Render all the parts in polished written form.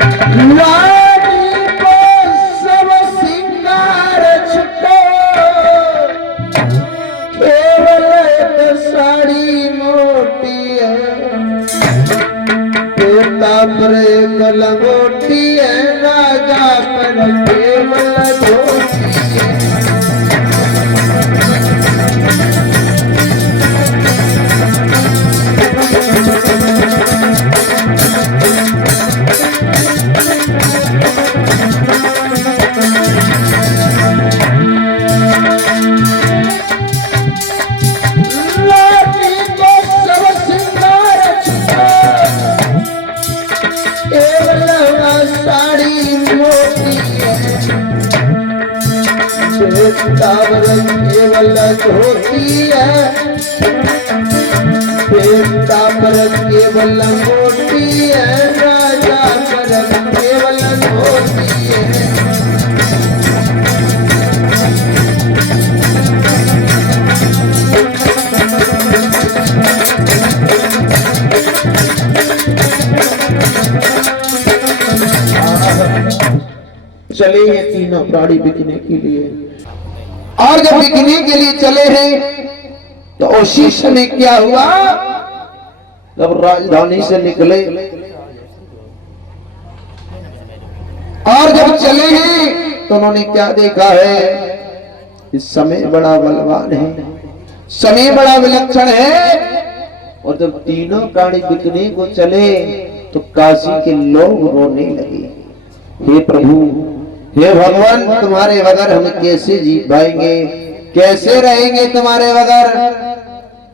लाड़ी को सब सिंगार छुटो, केवल एक साड़ी मोटी है, पेटा पर एक लंगोटी है, राजा पर केवल धोती है। केवल धोती है, बेटा पर केवल मोटी है, राजा पर केवल धोती है। चले ये तीनों प्राणी बिकने के लिए, और जब बिकने के लिए चले हैं तो उसी समय क्या हुआ, जब राजधानी से निकले और जब चले हैं तो उन्होंने क्या देखा है, इस समय बड़ा बलवान है, समय बड़ा विलक्षण है। और जब तीनों प्राणी बिकने को चले तो काशी के लोग रोने लगे, हे प्रभु, हे भगवान, तुम्हारे बगैर हम कैसे जी पाएंगे, कैसे रहेंगे तुम्हारे बगैर,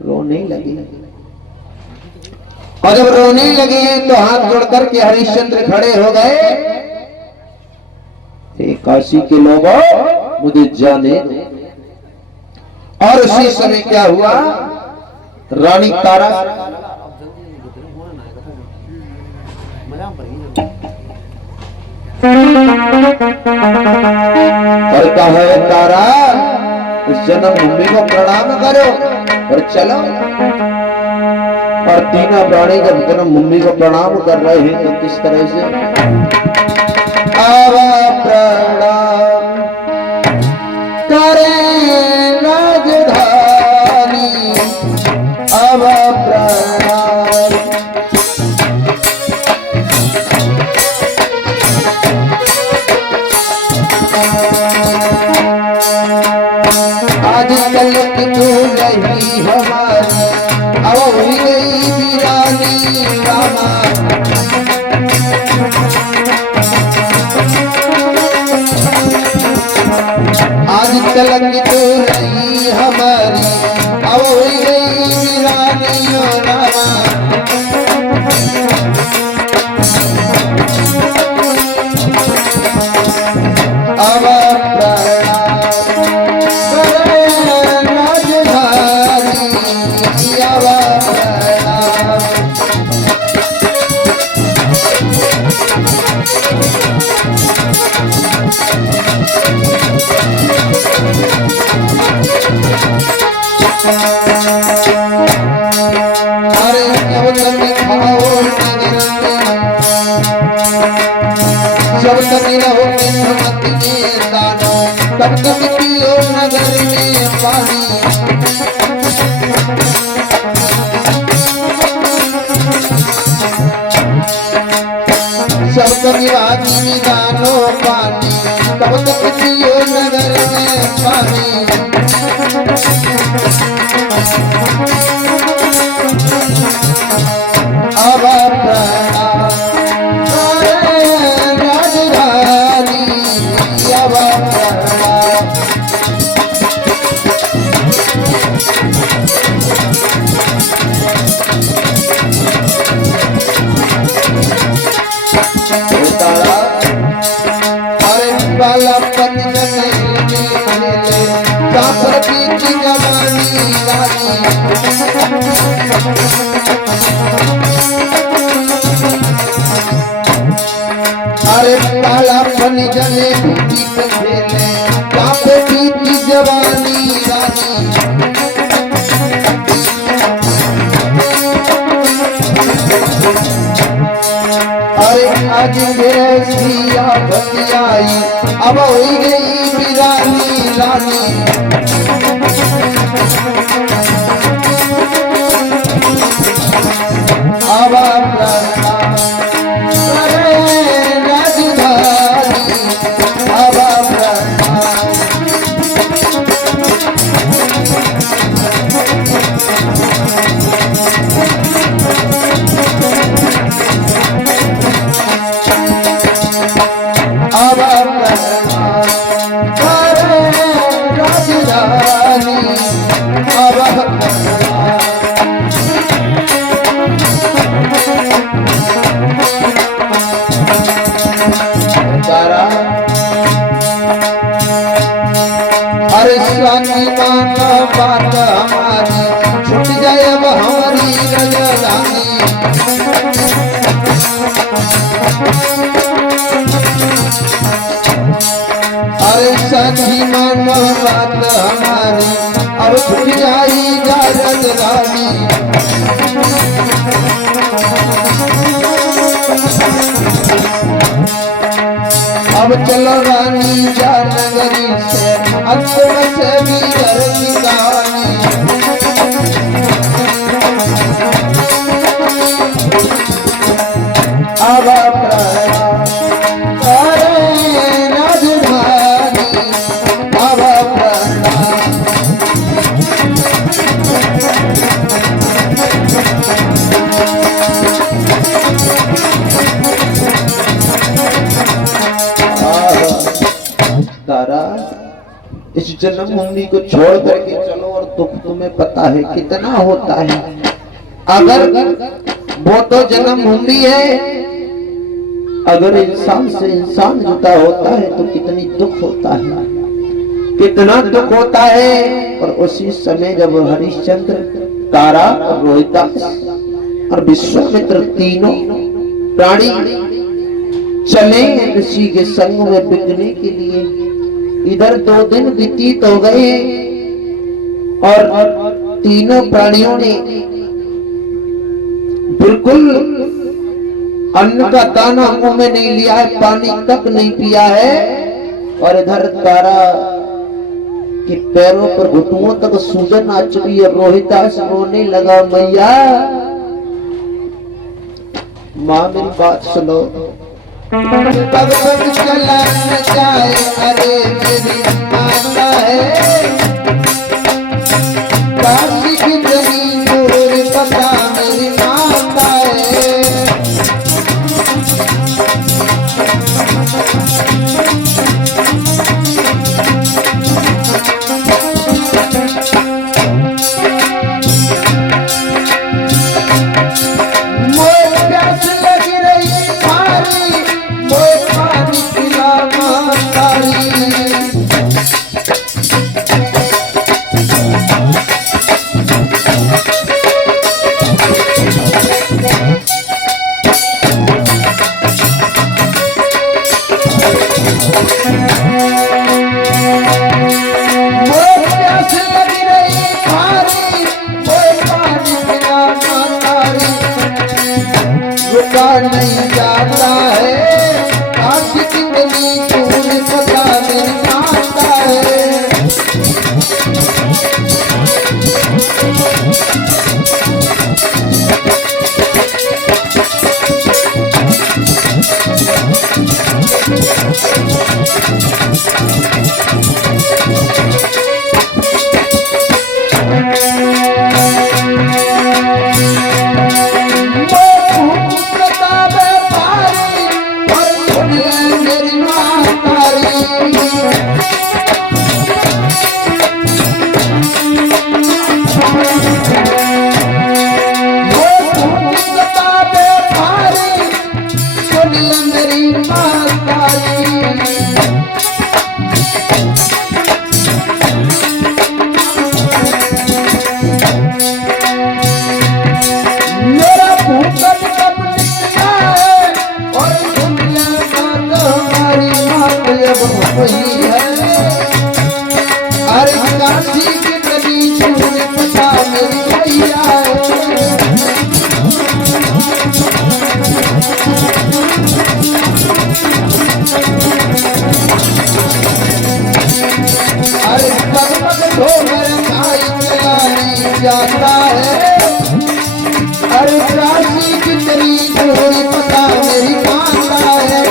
रोने लगे। और जब रोने लगे तो हाथ जोड़ करके हरिश्चंद्र खड़े हो गए, हे काशी के लोगों, मुझे जाने। और उसी समय क्या हुआ, रानी तारा और कहा है, तारा उस जन्मभूमि को प्रणाम करो और चलो। और तीनों प्राणी जब जन्मभूमि को प्रणाम कर रहे हैं तो किस तरह से, आवा प्रणाम करे राजधानी, आवा प्रणाम। आज कल की तू नहीं हमारी, अब हुई गई वीरानी रामा। आज कल की तू नहीं हमारी, अब हुई गई वीरानी रामा। अब जब तक रहो मत में दानो, तब तक पियो नगर में पानी। जब तक राजी में दानो पानी, तब तक पियो नगर में पानी। अब बालापन अरे आज सिया बतियाई अब हो गई बिरानी रानी। अब राजधानी अब अरे स्वामी माना बात हमारी छूट जाए अब हमारी राजधानी। अरे सखी मानो बात हमारी अब छूट जाएगा राजधानी। अब चलो रानी जा नगरी से अंतम से भी घर की कहानी। अब राजधानी अब तारा इस जन्म भूमि को छोड़ करके चलो और दुख तुम्हें पता है कितना होता है। अगर वो तो जन्म भूमि है, अगर इंसान से इंसान जुदा होता है तो कितनी दुख होता है, कितना दुख होता है। और उसी समय जब हरिश्चंद्र, तारा और रोहितास और विश्वामित्र तीनों प्राणी चले ऋषि के संग में बिकने के लिए, इधर 2 दिन व्यतीत हो गए और तीनों प्राणियों ने बिल्कुल अन्न का दाना मुंह में नहीं लिया है, पानी तक नहीं पिया है। और इधर तारा के पैरों पर घुटनों तक सूजन आ चुकी है। रोहितास रोने लगा, मैया माँ मेरी बात सुनो। तब तक चला न जाए, अरे मेरी माता है काशी की जमीन दूर पता मेरी माता है। नहीं जाता है काशी की गली तूने पता नहीं मानता है। मेरी माँ जाता है। अरे काशी की तेरी दूरी पता मेरी माता है।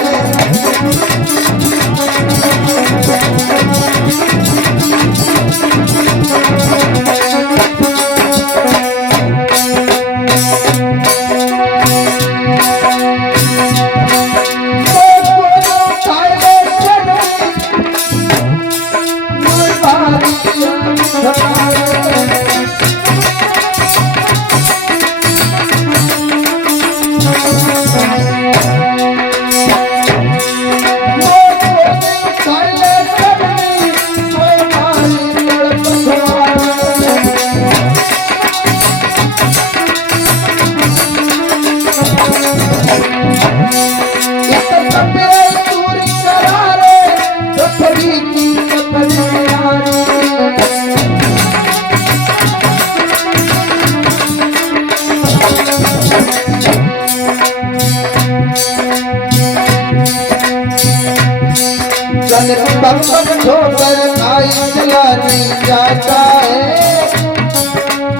छोड़कर आई चला नहीं जाता है।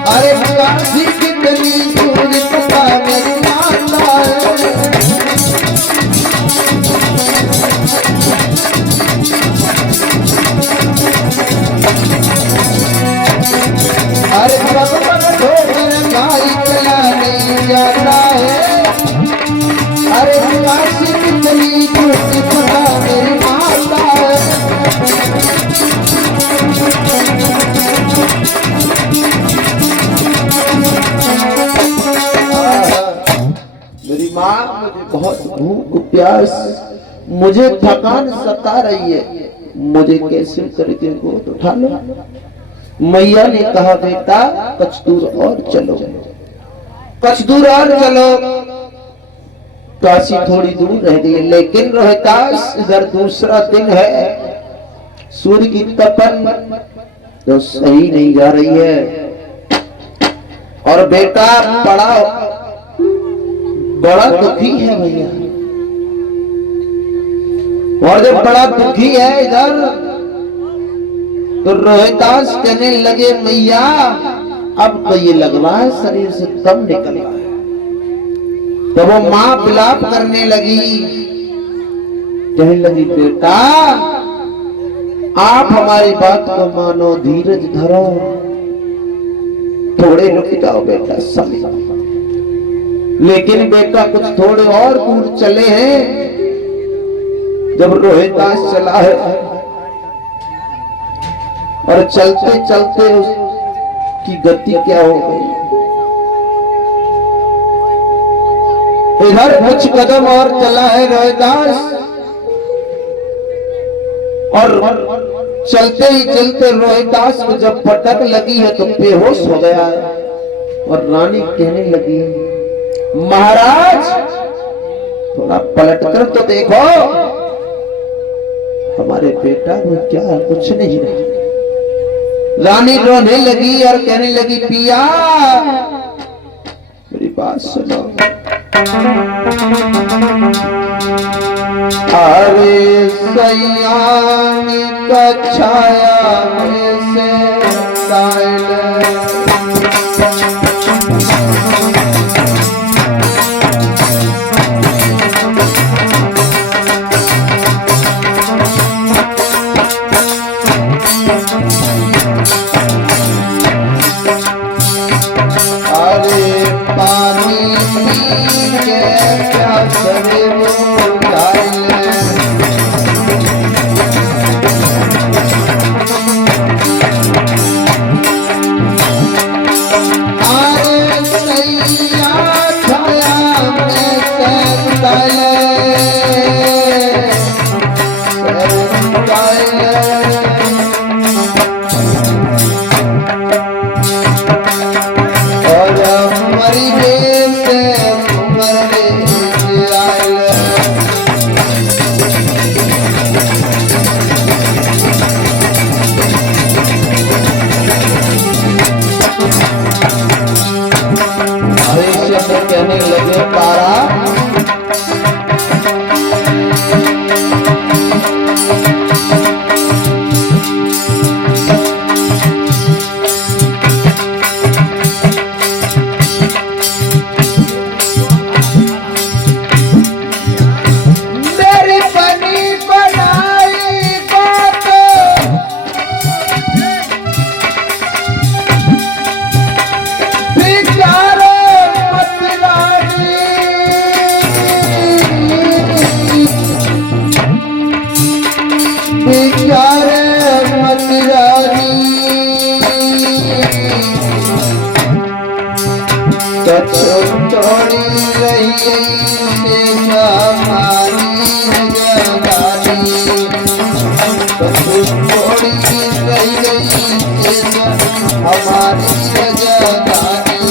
अरे काशी कितनी दूरी पता मेरी माता है। अरे छोड़कर आई चला नहीं जाता है। अरे काशी कितनी दूरी पता मेरी माता है। मेरी माँ, मुझे बहुत भूख प्यास, मुझे थकान सता रही है, मुझे कैसे करके गोद उठा लो। मैया ने कहा बेटा कुछ दूर और चलो, कुछ दूर और चलो। काशी थोड़ी दूर रह गई, लेकिन रोहतास इधर दूसरा दिन है, सूर्य की तपन तो सही नहीं जा रही है। और बेटा बड़ा दुखी है भैया। और जब बड़ा दुखी है इधर, तो रोहतास कहने लगे मैया अब तो ये लग रहा है शरीर से दम निकल रहा है। तो वो मां विलाप करने लगी, कहने लगी बेटा आप हमारी बात को मानो, धीरज धरो, थोड़े रुक जाओ बेटा समय। लेकिन बेटा कुछ थोड़े और दूर चले हैं, जब रोहितास चला है और चलते चलते उसकी गति क्या हो गई। इधर कुछ कदम और चला है रोहितास, और चलते ही चलते रोहितास को जब पटक लगी है तो बेहोश हो गया है। और रानी कहने लगी महाराज थोड़ा पलटकर तो देखो, हमारे बेटा में क्या कुछ नहीं रहा। रानी रोने लगी और कहने लगी पिया मेरी बात सुनो। अरे सयानी का छाया में से प्यारे मत रानी कछु थोड़ी रही हमारी जगानी कछु थोड़ी रही हमारी जगानी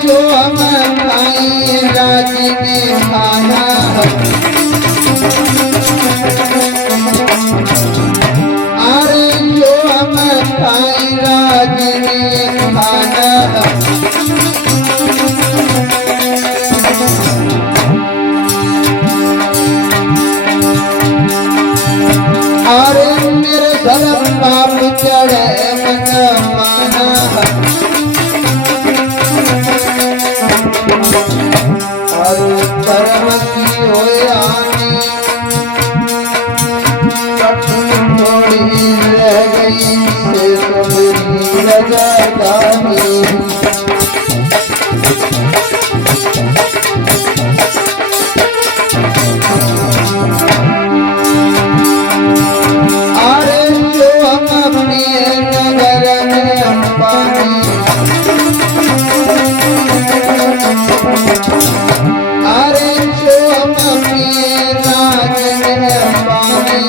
जो हम खाई राज में खाना अरे जो हम खाई राज में खाना अरे मेरे धर्म पाप चढ़े मन माना कर्म की होए आनी थोड़ी रह गई से मेरी रजादानी अरे जो हम अपने नगर में अंबानी अरे जो हम अपने राज में अंबानी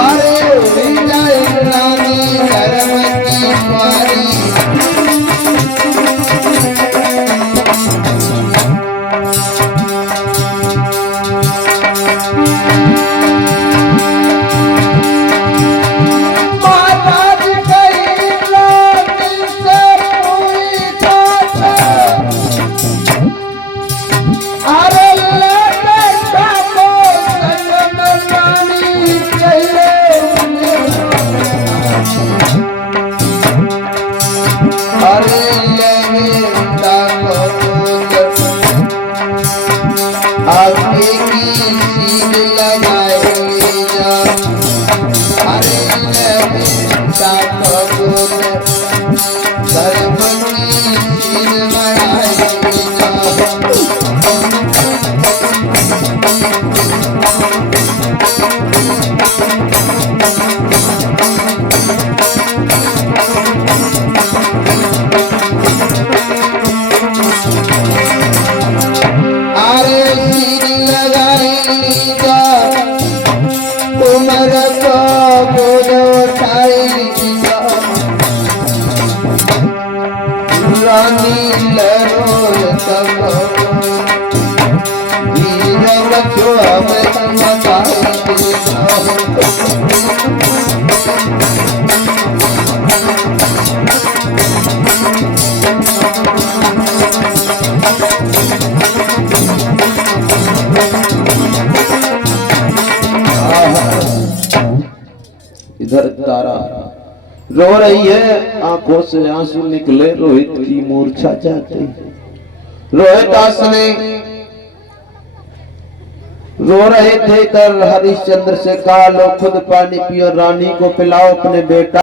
अरे उड़ी जाए रानी धर्म की कुंवारी आगे की सीन लगाएंगे जा अरे बेटा कबूल धर्म की सीन बनाएंगे जा उमर को बोलो उठाएगा रानी लरो तब वीर बच्चों हमें बताएगा इधर तारा रो रही है, आंखों से आंसू निकले, रोहित की मूर्छा जाती। रोहिदास ने रो रहे थे, इधर हरिश्चंद्र से कहा लो खुद पानी पियो, रानी को पिलाओ अपने बेटा